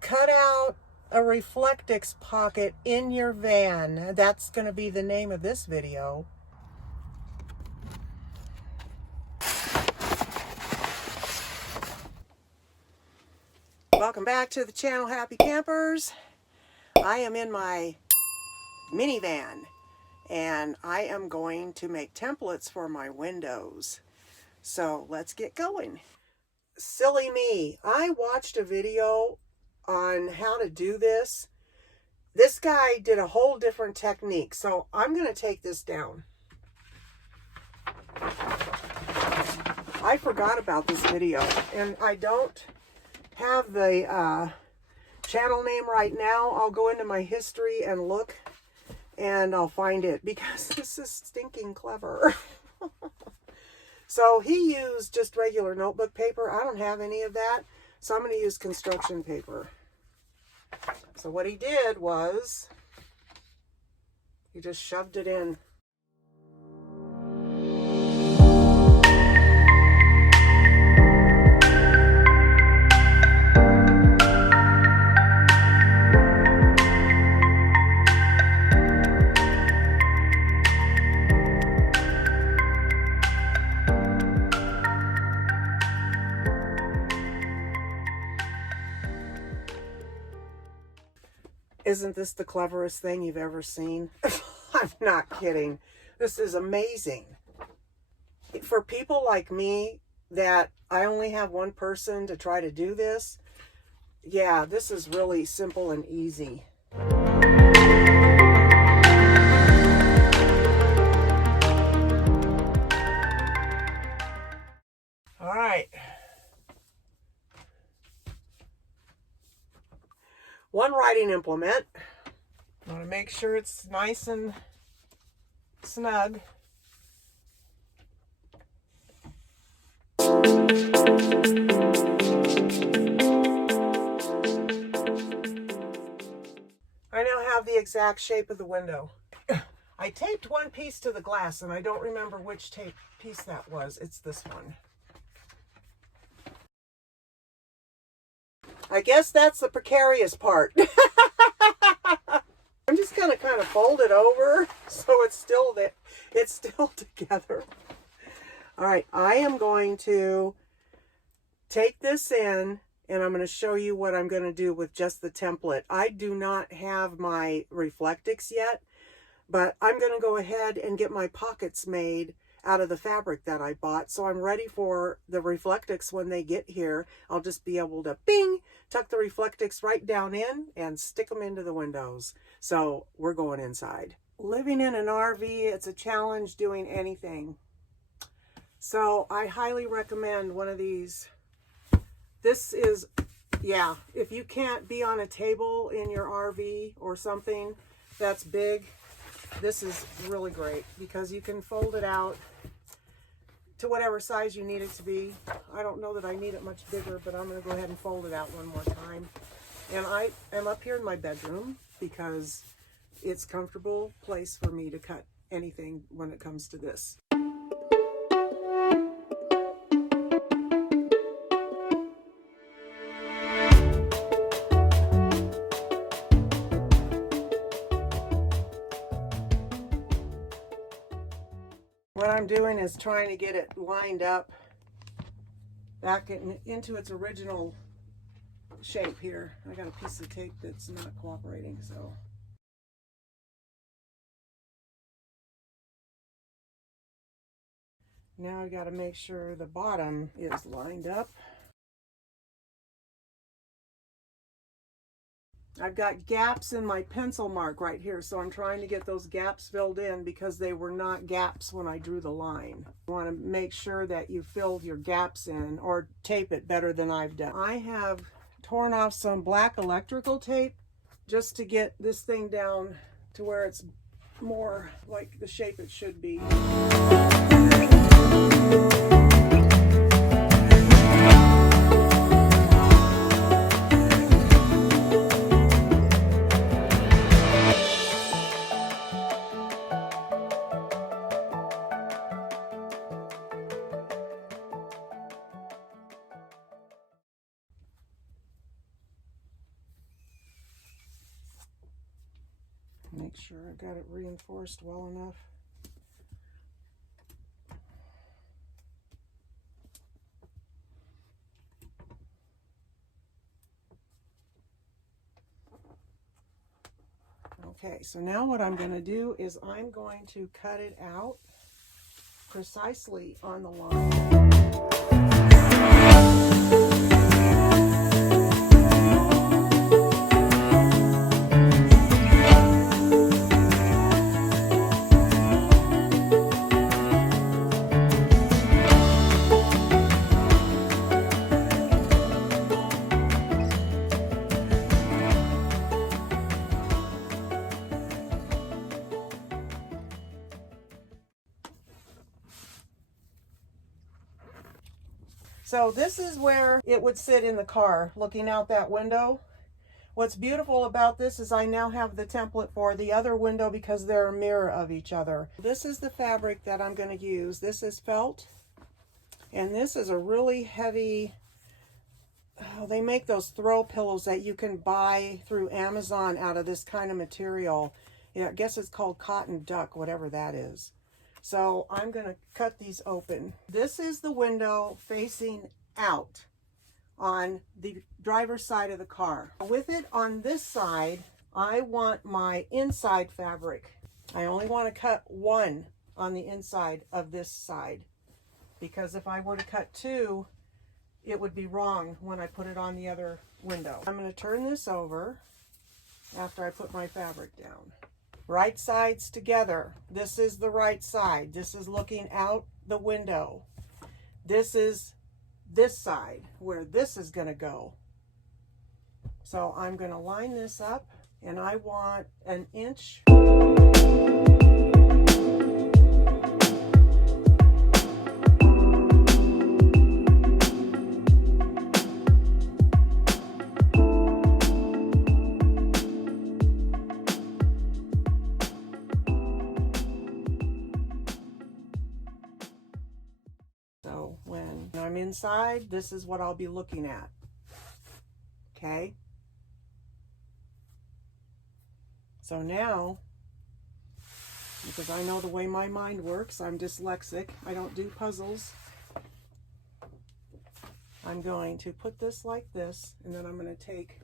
cut out a Reflectix pocket in your van. That's going to be the name of this video. Welcome back to the channel, Happy Campers. I am in my minivan and I am going to make templates for my windows. So let's get going. Silly me, I watched a video on how to do this. This guy did a whole different technique, so I'm going to take this down. I forgot about this video, and I don't have the channel name right now. I'll go into my history and look, and I'll find it, because this is stinking clever. So he used just regular notebook paper. I don't have any of that, so I'm going to use construction paper. So what he did was, he just shoved it in. Isn't this the cleverest thing you've ever seen? I'm not kidding. This is amazing. For people like me that I only have one person to try to do this, yeah, this is really simple and easy. All right. One writing implement. I want to make sure it's nice and snug. I now have the exact shape of the window. I taped one piece to the glass and I don't remember which tape piece that was. It's this one. I guess that's the precarious part. I'm just gonna kind of fold it over so it's still there. It's still together. All right, I am going to take this in and I'm going to show you what I'm going to do with just the template. I do not have my Reflectix yet, but I'm going to go ahead and get my pockets made out of the fabric that I bought. So I'm ready for the Reflectix when they get here. I'll just be able to bing, tuck the Reflectix right down in and stick them into the windows. So we're going inside. Living in an RV, it's a challenge doing anything. So I highly recommend one of these. This is, yeah, if you can't be on a table in your RV or something that's big, this is really great because you can fold it out to whatever size you need it to be. I don't know that I need it much bigger, but I'm going to go ahead and fold it out one more time. And I am up here in my bedroom because it's a comfortable place for me to cut anything when it comes to this. What I'm doing is trying to get it lined up back into its original shape here. I got a piece of tape that's not cooperating, so. Now I got to make sure the bottom is lined up. I've got gaps in my pencil mark right here, so I'm trying to get those gaps filled in because they were not gaps when I drew the line. You want to make sure that you filled your gaps in or tape it better than I've done. I have torn off some black electrical tape just to get this thing down to where it's more like the shape it should be. Make sure I got it reinforced well enough. Okay, so now what I'm going to do is I'm going to cut it out precisely on the line. So this is where it would sit in the car, looking out that window. What's beautiful about this is I now have the template for the other window because they're a mirror of each other. This is the fabric that I'm going to use. This is felt, and this is a really heavy, they make those throw pillows that you can buy through Amazon out of this kind of material. Yeah, I guess it's called cotton duck, whatever that is. So I'm going to cut these open. This is the window facing out on the driver's side of the car. With it on this side, I want my inside fabric. I only want to cut one on the inside of this side, because if I were to cut two, it would be wrong when I put it on the other window. I'm going to turn this over after I put my fabric down. Right sides together. This is the right side. This is looking out the window. This is this side where this is going to go. So I'm going to line this up, and I want an inch. So when I'm inside, this is what I'll be looking at. Okay? So now, because I know the way my mind works, I'm dyslexic, I don't do puzzles. I'm going to put this like this, and then I'm going to take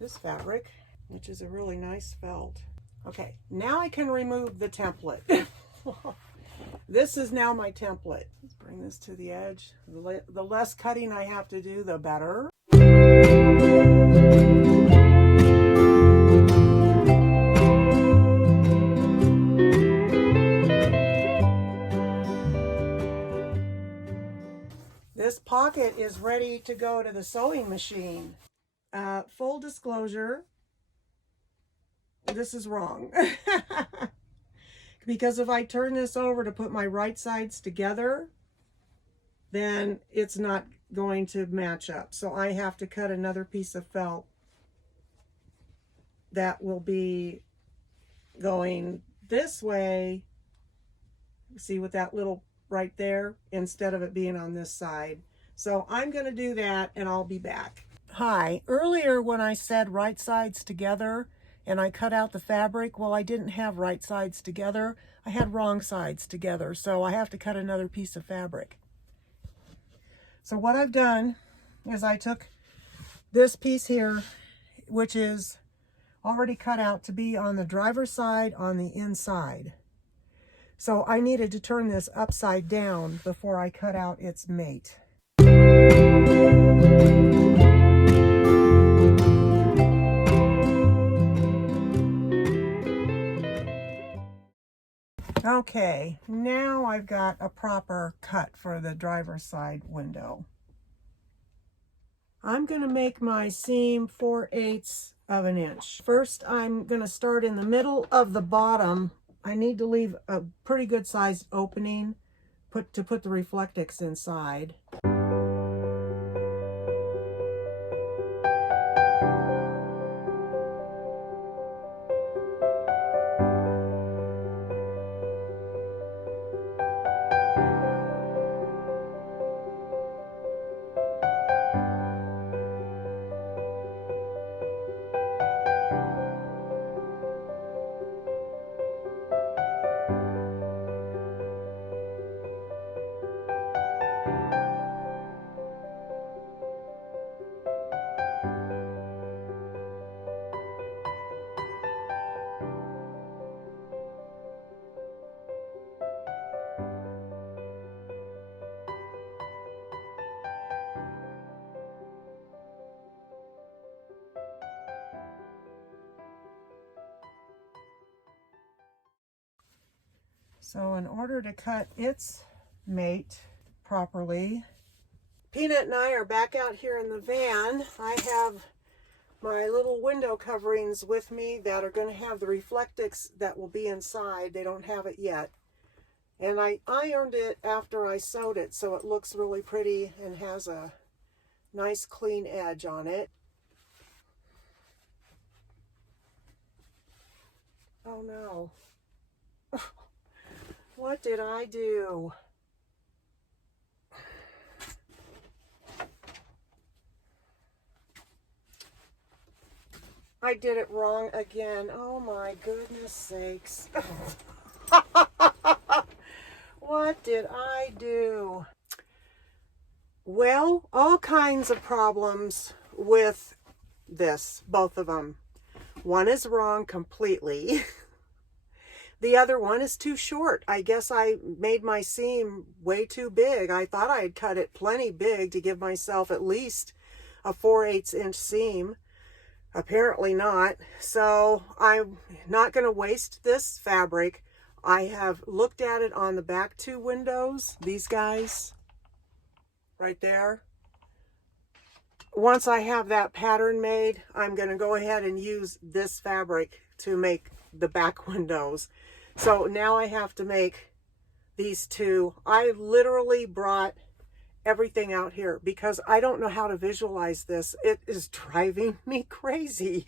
this fabric, which is a really nice felt. Okay, now I can remove the template. This is now my template. Let's bring this to the edge. The less cutting I have to do, the better. This pocket is ready to go to the sewing machine. Full disclosure, this is wrong. Because if I turn this over to put my right sides together, then it's not going to match up. So I have to cut another piece of felt that will be going this way. See, with that little right there, instead of it being on this side. So I'm going to do that, and I'll be back. Hi, earlier when I said right sides together and I cut out the fabric, well, I didn't have right sides together. I had wrong sides together, so I have to cut another piece of fabric. So what I've done is I took this piece here, which is already cut out to be on the driver's side on the inside. So I needed to turn this upside down before I cut out its mate. Okay, now I've got a proper cut for the driver's side window. I'm going to make my seam 4/8 of an inch. First, I'm going to start in the middle of the bottom. I need to leave a pretty good sized opening to put the Reflectix inside. So in order to cut its mate properly, Peanut and I are back out here in the van. I have my little window coverings with me that are going to have the Reflectix that will be inside. They don't have it yet. And I ironed it after I sewed it, so it looks really pretty and has a nice clean edge on it. Oh no. What did I do? I did it wrong again. Oh my goodness sakes. What did I do? Well, all kinds of problems with this, both of them. One is wrong completely. The other one is too short. I guess I made my seam way too big. I thought I had cut it plenty big to give myself at least a 4/8 inch seam. Apparently not. So I'm not going to waste this fabric. I have looked at it on the back two windows, these guys right there. Once I have that pattern made, I'm going to go ahead and use this fabric to make the back windows. So now I have to make these two. I literally brought everything out here because I don't know how to visualize this. It is driving me crazy.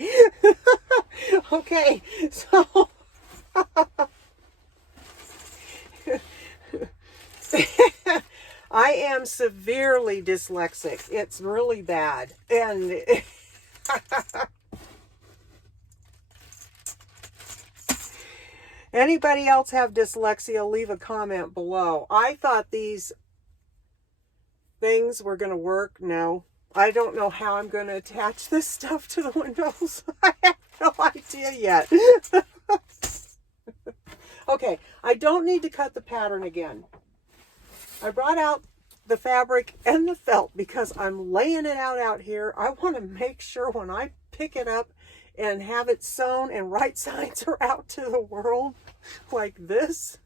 Okay, so I am severely dyslexic. It's really bad. And anybody else have dyslexia, leave a comment below. I thought these things were going to work. No, I don't know how I'm going to attach this stuff to the windows. I have no idea yet. Okay, I don't need to cut the pattern again. I brought out the fabric and the felt because I'm laying it out here. I want to make sure when I pick it up and have it sewn and right sides are out to the world like this,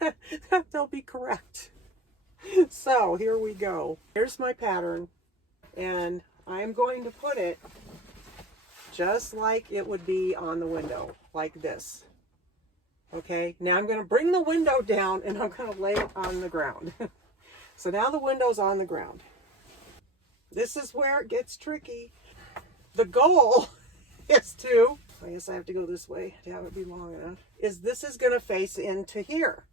that they'll be correct. So here we go. Here's my pattern, and I'm going to put it just like it would be on the window, like this. Okay, now I'm going to bring the window down and I'm going to lay it on the ground. So now the window's on the ground. This is where it gets tricky. The goal is to, I guess I have to go this way to have it be long enough, is this is going to face into here.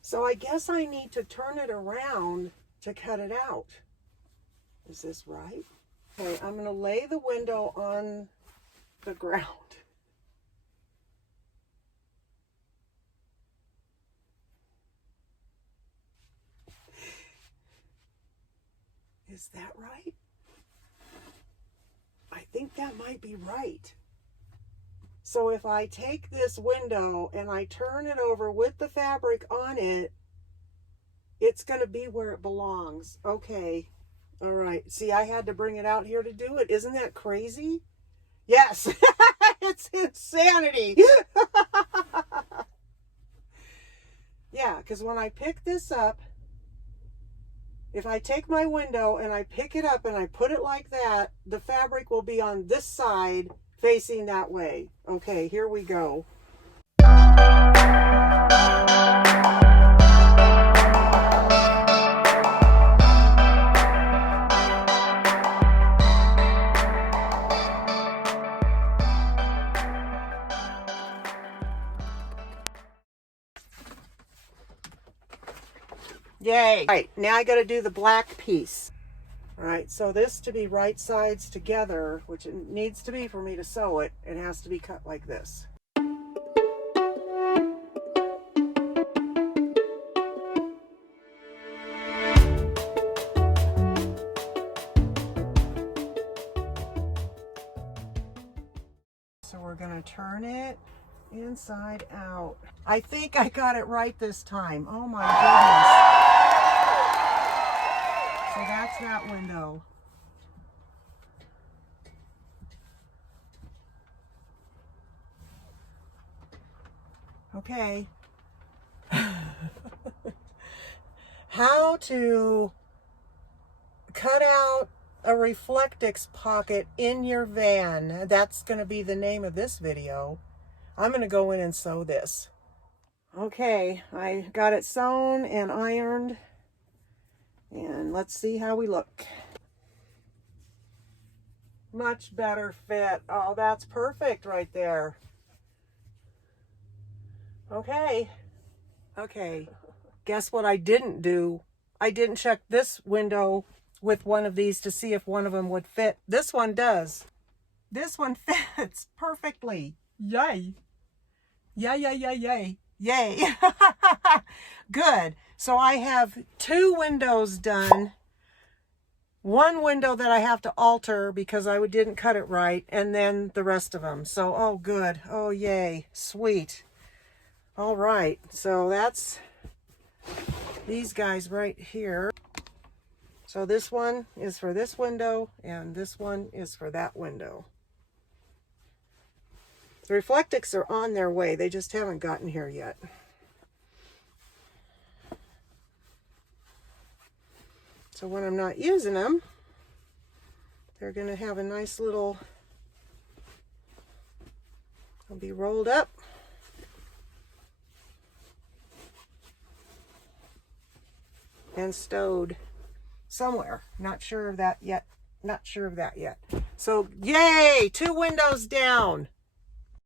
So I guess I need to turn it around to cut it out. Is this right? Okay, I'm going to lay the window on the ground. Is that right? I think that might be right. So if I take this window and I turn it over with the fabric on it, it's going to be where it belongs. Okay. All right. See, I had to bring it out here to do it. Isn't that crazy? Yes. It's insanity. Yeah, because when I pick this up, if I take my window and I pick it up and I put it like that, the fabric will be on this side facing that way. Okay, here we go. Yay. All right, now I got to do the black piece. All right, so this to be right sides together, which it needs to be for me to sew it, it has to be cut like this. So we're going to turn it inside out. I think I got it right this time. Oh my goodness. So that's that window. Okay. How to cut out a Reflectix pocket in your van. That's going to be the name of this video. I'm going to go in and sew this. Okay, I got it sewn and ironed. And let's see how we look. Much better fit. Oh, that's perfect right there. Okay. Okay. Guess what I didn't do? I didn't check this window with one of these to see if one of them would fit. This one does. This one fits perfectly. Yay. Yay, yay, yay, yay. Yay. Good. So I have 2 windows done. One window that I have to alter because I didn't cut it right, and then the rest of them. So, oh, good. Oh, yay. Sweet. All right. So that's these guys right here. So this one is for this window, and this one is for that window. The Reflectix are on their way. They just haven't gotten here yet. So when I'm not using them, they're going to have a nice little, they'll be rolled up. And stowed somewhere. Not sure of that yet. Not sure of that yet. So, yay! 2 windows down.